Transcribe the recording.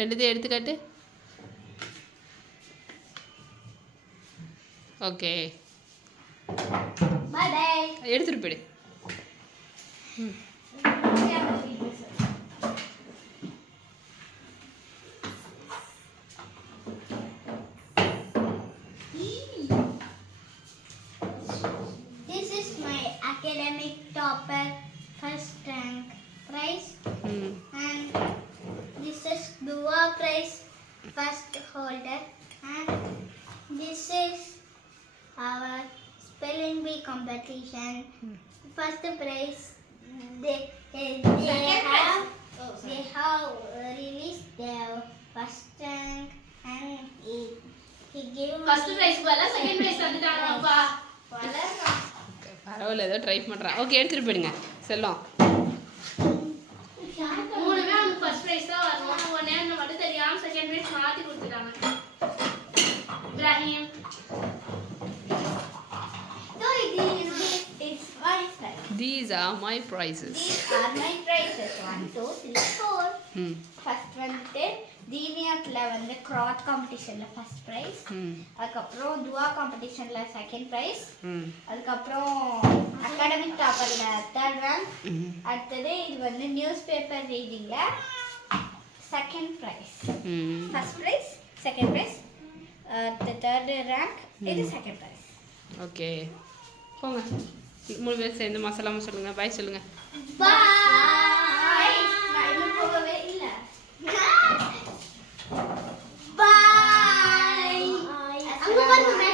ரெண்டுத்தையும் எடுத்துக்காட்டு. Okay bye bye. எடுத்துட்டு போயிடு. This is my academic topper first rank prize. And this is Dua prize first holder. And this is our spelling bee competition first prize. They have released their first rank and he gave first prize போல second prize வந்துட்டாங்கப்பா. பரவாயில்ல, ஏதோ ட்ரை பண்ணுறான். ஓகே, எடுத்துகிட்டு போயிடுங்க செல்லம். மூணுமே அவனுக்கு ஃபர்ஸ்ட் பிரைஸ் தான் வரணும். ஒரு நேரம் மட்டும் தெரியாம செகண்ட் பிரைஸ் மாத்தி கொடுத்துட்டாங்க. Ibrahim So it's my prize. These are my prizes. These are my prizes. 1, 2, 3, 4. First வந்துட்டு தீனியாத்ல வந்து கிராத் காம்படிஷன்ல ஃபர்ஸ்ட் பிரைஸ். அதுக்கப்புறம் துவா காம்படிஷன்ல செகண்ட் பிரைஸ். அதுக்கப்புறம் அகாடமிக் டாப்பர்ல தேர்ட் ரேங்க். அடுத்தது இது வந்து நியூஸ் பேப்பர் ரீடிங்ல second prize. First prize, second prize, third rank, இது செகண்ட் பிரைஸ். ஓகே, போங்க 3 பேர் சேர்ந்து மசாலாம சொல்லுங்க. பாய் சொல்லுங்க. பாய். நான் இன்னும் போகவே இல்ல. பாய். அங்க பாருங்க.